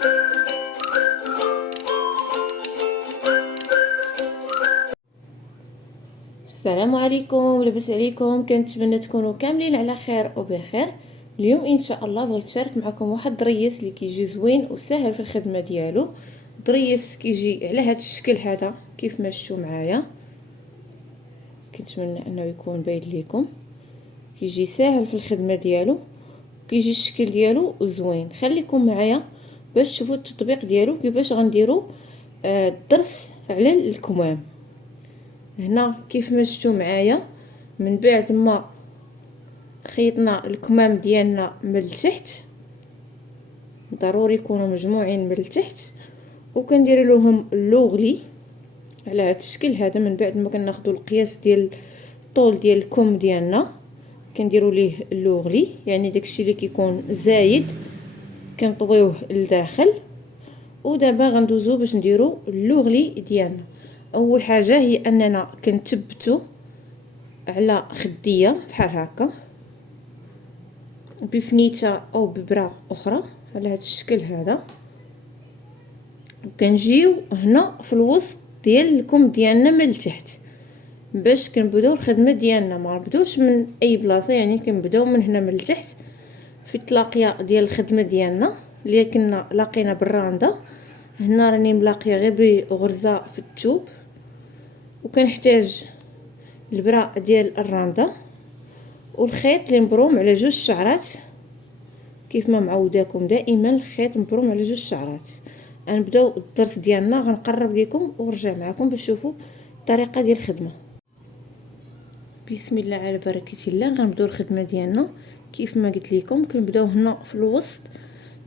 السلام عليكم، لاباس عليكم؟ كنتمنى تكونوا كاملين على خير وبخير. اليوم ان شاء الله بغيت نشارك معكم واحد الضريس اللي كيجي زوين وسهل في الخدمه ديالو. ضريس كيجي على هذا الشكل هذا كيف ما شفتوا معايا. كنتمنى انه يكون باين لكم. كيجي سهل في الخدمه ديالو، كيجي الشكل ديالو زوين. خليكم معايا باش تشوفوا التطبيق ديالو كيفاش غنديروا الضرس على الكمام. هنا كيف ما شفتوا معايا، من بعد ما خيطنا الكمام ديالنا من التحت، ضروري يكونوا مجموعين من التحت، وكندير لهم اللوغلي على هذا الشكل هذا. من بعد ما كناخذوا القياس ديال الطول ديال الكم ديالنا كنديروا ليه اللوغلي، يعني داكشي اللي كيكون زايد كنطويوه لداخل. ودابا غندوزو باش نديروا اللوغلي ديالنا. اول حاجه هي اننا كنثبتوا على خديه بحال هكا بفنيته او ببره اخرى على هذا الشكل هذا، وكنجيو هنا في الوسط ديال الكم ديالنا من التحت باش كنبداو الخدمه ديالنا. ما نبداوش من اي بلاصه، يعني كنبداو من هنا من التحت في التلاقيه ديال الخدمه ديالنا اللي كنا لاقينا بالرانده. هنا راني ملاقيه غير بغرزه في الثوب، وكنحتاج البراء ديال الرانده والخيط اللي مبروم على جوج شعرات كيف ما معوداكم دائما. الخيط مبروم على جوج شعرات. غنبداو الدرس ديالنا، غنقرب لكم ونرجع معكم باش تشوفوا الطريقه ديال الخدمه. بسم الله على بركه الله. غنبداو الخدمه ديالنا كيف ما قلت لكم. كنبداو هنا في الوسط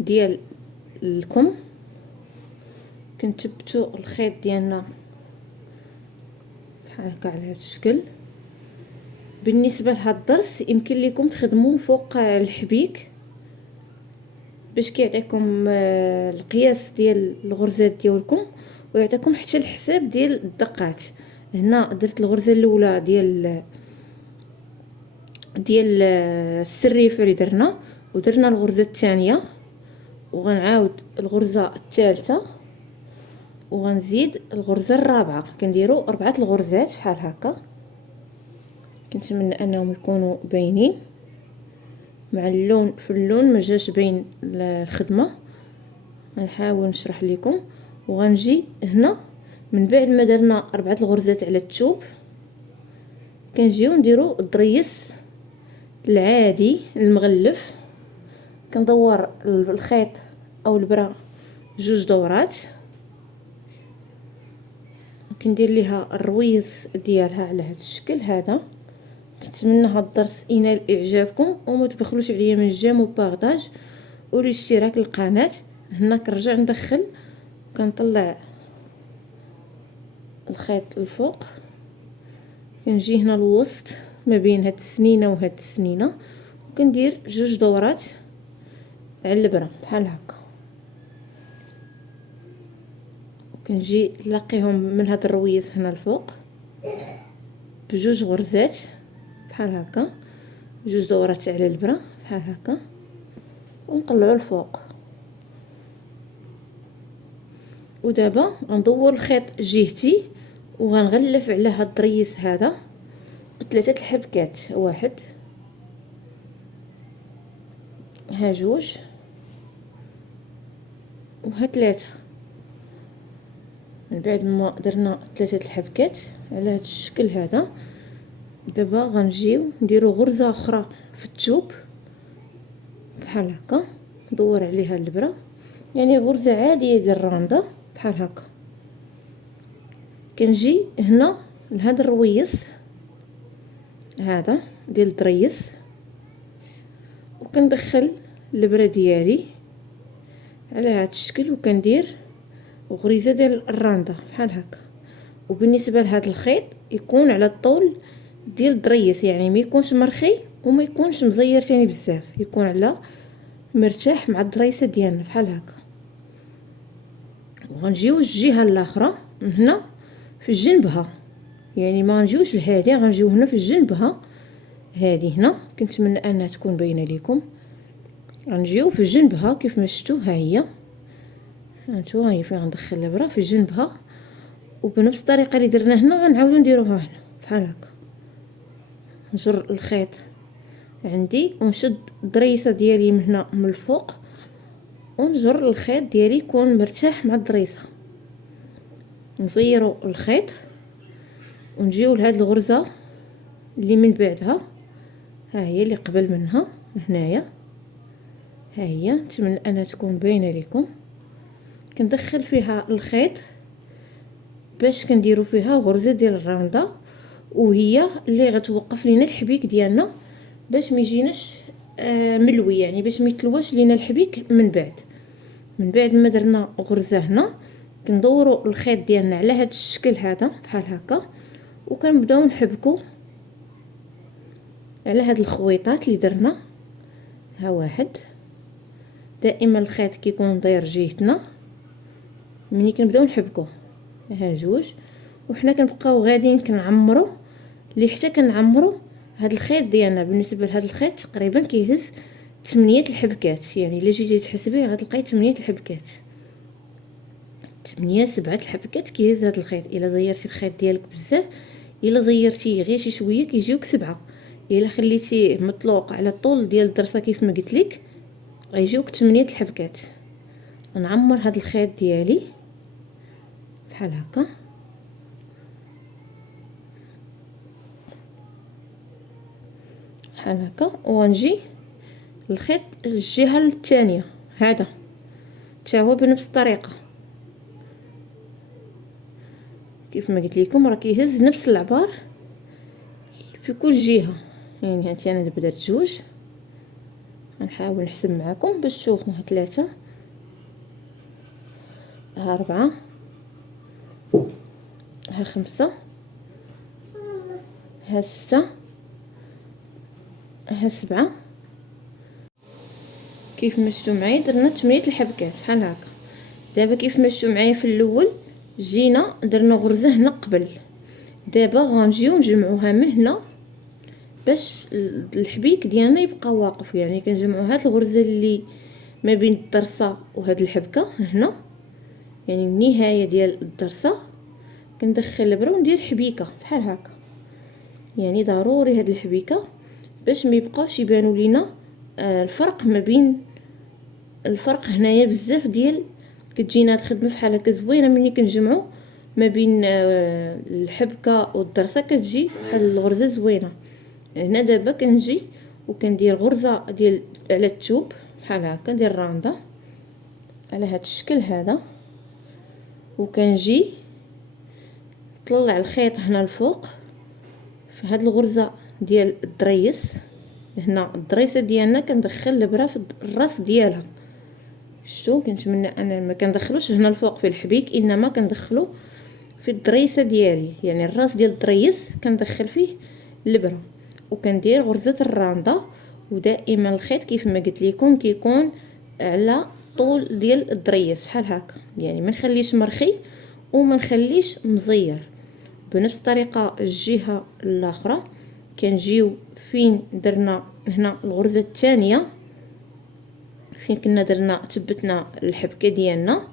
ديال الكم، كنثبتوا الخيط ديالنا بحال هكا على هذا الشكل. بالنسبه لهذا الضرس يمكن لكم تخدموه فوق الحبيك باش كيعطيكم القياس ديال الغرزات ديالكم ويعطيكم حتى الحساب ديال الدقات. هنا درت الغرزه الاولى ديال السريفه اللي درنا الغرزه الثانيه، وغنعاود الغرزه الثالثه، وغنزيد الغرزه الرابعه. كنديروا 4 الغرزات بحال هكا. كنتمنى انهم يكونوا باينين مع اللون. في اللون ما جاش باين الخدمه، غنحاول نشرح لكم. وغنجي هنا من بعد ما درنا 4 الغرزات على الثوب كنجيو نديروا الضريس العادي المغلف. كندور الخيط او البرا جوج دورات، كندير ليها الرويس ديالها على هذا الشكل هذا. كنتمنى هذا الدرس ينال اعجابكم، وما تبخلوش عليا من الجيم وبارطاج والاشتراك للقناه. هنا كنرجع ندخل كنطلع الخيط الفوق، كنجي هنا الوسط ما بين هاد السنينه وهاد السنينه، وكندير جوج دورات على البره بحال هكا. كنجي نلاقيهم من هاد الرويس هنا الفوق بجوج غرزات بحال هكا، جوج دورات على البره بحال هكا، ونطلعوا الفوق. ودابا غندور الخيط جهتي وغنغلف على هاد الضريس هذا بثلاثه الحبكات. واحد، ها جوج، وها ثلاثه. من بعد ما درنا 3 الحبكات على هذا الشكل هذا، دابا غنجيو نديرو غرزه اخرى في الثوب بحال هكا، ندور عليها البره، يعني غرزه عاديه ديال الرانده بحال هكا. كنجي هنا لهذا الرويس هذا ديال الضريس، وكندخل البره ديالي على هذا الشكل، وكندير غريزه ديال الرانده بحال هكا. وبالنسبه لهذا الخيط يكون على الطول ديال الضريس، يعني ما يكونش مرخي وما يكونش مزير ثاني بزاف، يكون على مرتاح مع الضريسه ديالنا بحال هكا. وغنجيو الجهه الاخرى من هنا في جنبها، يعني ما نجيوش لهادي، غنجيو هنا في جنبها هذه هنا. كنتمنى انها تكون باينه لكم. غنجيو في جنبها كيف ما شفتوا، ها هي هانتوما هي فين غندخل الابره في جنبها، وبنفس الطريقه اللي درنا هنا غنعاودو نديروها هنا بحال هكا. نجر الخيط عندي ونشد الضريسه ديالي من هنا من الفوق، ونجر الخيط ديالي يكون مرتاح مع الضريسه. نزيروا الخيط ونجيو لهاد الغرزه اللي من بعدها، ها هي اللي قبل منها هنايا، ها هي. نتمنى انها تكون باينه لكم. كندخل فيها الخيط باش كنديروا فيها غرزه ديال الراونده، وهي اللي غتوقف لينا الحبيك ديالنا باش ما يجيناش ملوي، يعني باش ما يتلواش لينا الحبيك من بعد ما درنا غرزه هنا. كندوروا الخيط ديالنا على هذا الشكل هذا بحال هكا، وكنبداو نحبكوا على هاد الخويطات اللي درنا. ها واحد، دائما الخيط كيكون داير جهتنا ملي كنبداو نحبكوه. ها جوج، وحنا كنبقاو غاديين كنعمروا اللي حتى كنعمروا هاد الخيط ديالنا. بالنسبه لهاد الخيط تقريبا كيهز 8 الحبكات، يعني الا جيتي تحسبيه غتلقاي 8 الحبكات، 8 7 الحبكات كيهز هاد الخيط. الا زيرتي الخيط ديالك بزاف، الا زيرتيه غير شي شويه كيجيوك 7. الا خليتيه مطلوق على الطول ديال الدرسه كيف ما قلت لك غيجيوك 8 الحبكات. نعمر هاد الخيط ديالي بحال هكا، بحال هكا، ونجي الخيط الجهه الثانيه هذا حتى هو بنفس الطريقه كيف ما قلت لكم، راه كيهز نفس العبار في كل جهه. يعني هانتي انا دابا درت جوج، غنحاول نحسب معكم باش تشوفوا. ها 3، ها 4، ها 5، ها 6، ها 7. كيف ما شفتوا معايا درنا 8 الحبكات بحال هكا. دابا كيف ما شفتوا معايا في الاول جينا درنا غرزه هنا قبل، دابا غنجيو نجمعوها من هنا باش الحبيك ديالنا يبقى واقف. يعني كنجمعوا هاد الغرزه اللي ما بين الضرسه وهاد الحبكه هنا، يعني النهايه ديال الضرسه كندخل الابره وندير حبيكه بحال هكا. يعني ضروري هاد الحبيكه باش ما يبقاوش يبانوا لينا الفرق ما بين الفرق هنايا بزاف ديال كتجينا هاد الخدمه بحال هكا زوينه. ملي كنجمعوا ما بين الحبكه والضرسه كتجي بحال الغرزه زوينه. هنا دابا كنجي وكندير غرزه ديال على التوب بحال هكا، ندير راندا على هاد الشكل هذا، وكنجي نطلع الخيط هنا الفوق في هاد الغرزه ديال الضريس. هنا الضريسه ديالنا كندخل الابره في الراس ديالها. شفتوا؟ كنتمنى انا ما كندخلوش هنا الفوق في الحبيك، انما كندخلو في الضريسه ديالي، يعني الراس ديال الضريس كندخل فيه الابره وكندير غرزه الرانده. ودائما الخيط كيف ما قلت لكم كيكون على طول ديال الضريس بحال هكا، يعني ما نخليش مرخي وما نخليش مزير. بنفس الطريقه الجهه الاخرى كنجيو فين درنا هنا الغرزه الثانيه، فين كنا درنا ثبتنا الحبكه ديالنا،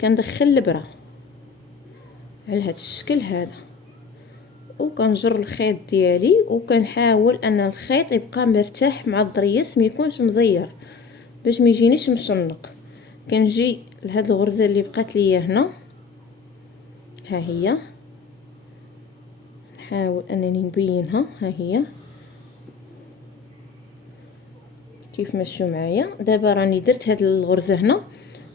كندخل الابره على هذا الشكل هذا وكنجر الخيط ديالي، وكنحاول ان الخيط يبقى مرتاح مع الضريس ما يكونش مزير باش ما يجينيش مشنق. كنجي لهاد الغرزه اللي بقات ليا هنا، ها هي، نحاول انني نبينها. ها هي كيف مشوا معايا. دابا راني درت هاد الغرزه هنا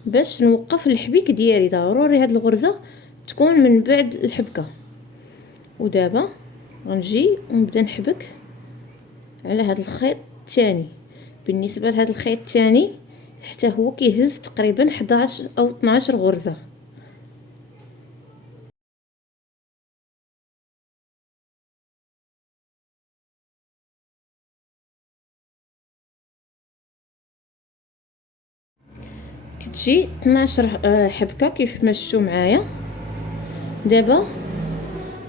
باش نوقف الحبيك ديالي، ضروري هاد الغرزه تكون من بعد الحبكه. ودابا غنجي ونبدا نحبك على هاد الخيط الثاني. بالنسبه لهاد الخيط الثاني حتى هو كيهز تقريبا 11 او 12 غرزه. كتجي 12 حبكه كيف ما شفتوا معايا. دابا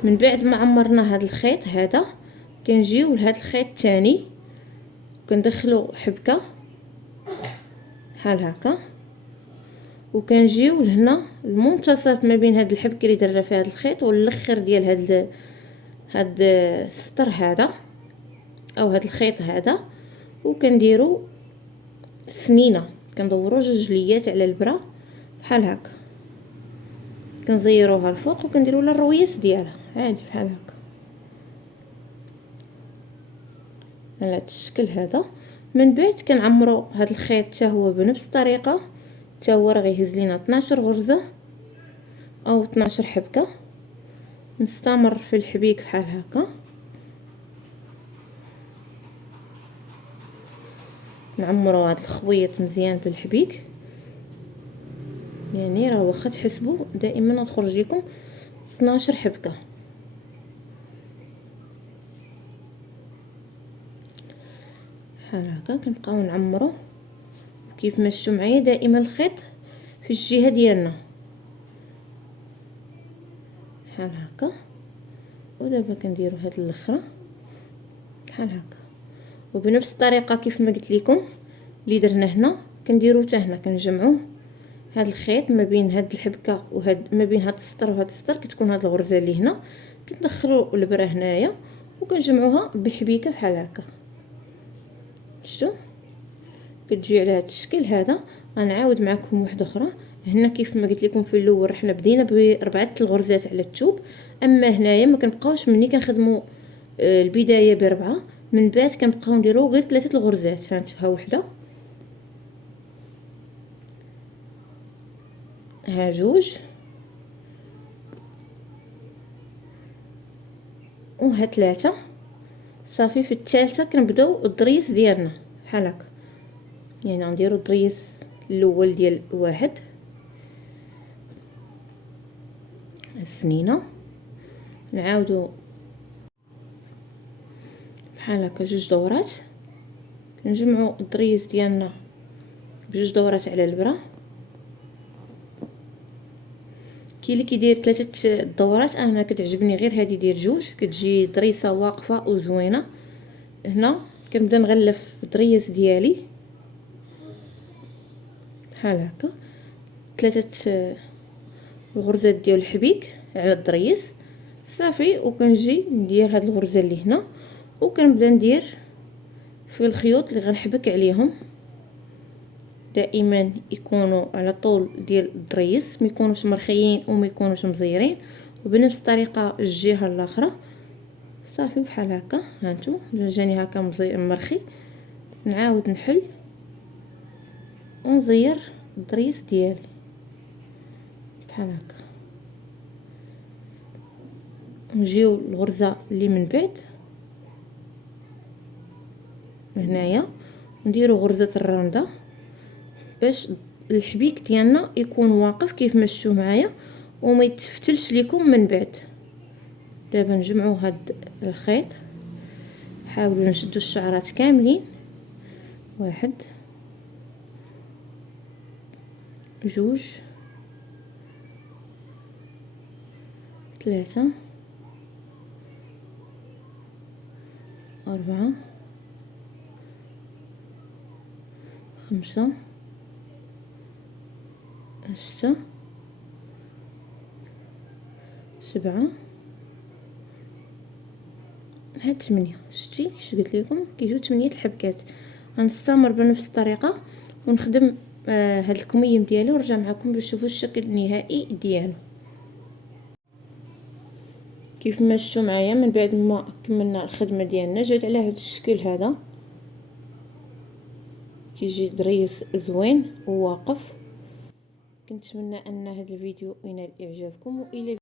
من بعد ما عمرنا هاد الخيط هذا كنجيو لهاد الخيط الثاني كندخلو حبكه بحال هكا، وكنجيو لهنا المنتصف ما بين هاد الحبكه اللي درنا فيها هاد الخيط والاخر ديال هاد السطر هذا او هاد الخيط هذا، وكنديروا سنينه، كندوروا جوج ليات على البرا بحال هكا، كنزيروها الفوق وكنديروا لها الرويس ديالها عادي بحال هكا على هذا الشكل هذا. من بعد كنعمروا هذا الخيط حتى هو بنفس الطريقه، حتى هو راه غيهز لينا 12 غرزه او 12 حبكه. نستمر في الحبيك بحال هكا، نعمروا هذا الخويط مزيان بالحبيك، يعني راه واخا تحسبوا دائما تخرج لكم 12 حبكه بحال هكا. كنبقاو نعمروا كيف ما شفتوا معايا دائما الخيط في الجهه ديالنا بحال هكا. ودابا كنديروا هاد الاخرى بحال هكا، وبنفس الطريقه كيف ما قلت لكم اللي درنا هنا كنديروا حتى هنا، كنجمعوه هاد الخيط ما بين هاد الحبكه وهاد ما بين هاد السطر وهاد السطر، كتكون هاد الغرزه اللي هنا كندخلوا الابره هنايا وكنجمعوها بحبيكه بحال هكا. شفتوا كتجي على هاد الشكل هذا. غنعاود معكم واحده اخرى. هنا كيف ما قلت لكم في الاول حنا بدينا باربعه الغرزات على الثوب، اما هنايا ما كنبقاوش ملي كنخدموا البدايه باربعه، من بعد كنبقاو نديروا غير 3 الغرزات. هانتو ها وحده، ها جوج، وها 3. صافي في الثالثه كنبداو الضريس ديالنا بحال هكا، يعني غنديروا الضريس الاول ديال 1 السنينه، نعاودوا بحال هكا 2 دورات، كنجمعوا الضريس ديالنا بجوج دورات على البرا. كاين اللي كيدير 3 دورات، انا كتعجبني غير هذه ديال 2، كتجي ضريسه واقفه وزوينه. هنا كنبدا نغلف الضريس ديالي بحال هكا، 3 الغرزات ديال الحبيك على الضريس صافي، وكنجي ندير هاد الغرزه اللي هنا وكنبدا ندير في الخيوط اللي غنحبك عليهم. دائما يكونوا على طول ديال الضريس، ما يكونوش مرخيين وما يكونوش مزيرين، وبنفس الطريقه الجهه الاخرى صافي بحال هكا. هانتو جاني هكا مرخي، نعاود نحل ونزير الضريس ديالي بحال هكا، نجيو الغرزه اللي من بعد هنايا نديروا غرزه الرنده باش الحبيك ديالنا يكون واقف كيف ما شفتوا معايا وما يتفتلش لكم من بعد. دابا نجمعوا هاد الخيط، حاولوا نشدوا الشعرات كاملين، 1 2 3 4 5 6 7 هاد 8. شتي كيفاش قلت لكم كيجيو 8 الحبكات. غنستمر بنفس الطريقه ونخدم هاد الكميم ديالي ونرجع معكم باش تشوفوا الشكل النهائي ديالو. كيف ما شفتوا معايا من بعد ما كملنا الخدمه ديالنا جات على هاد الشكل هذا، كيجي ضريس زوين وواقف. كنتمنى ان هذا الفيديو ينال اعجابكم، والى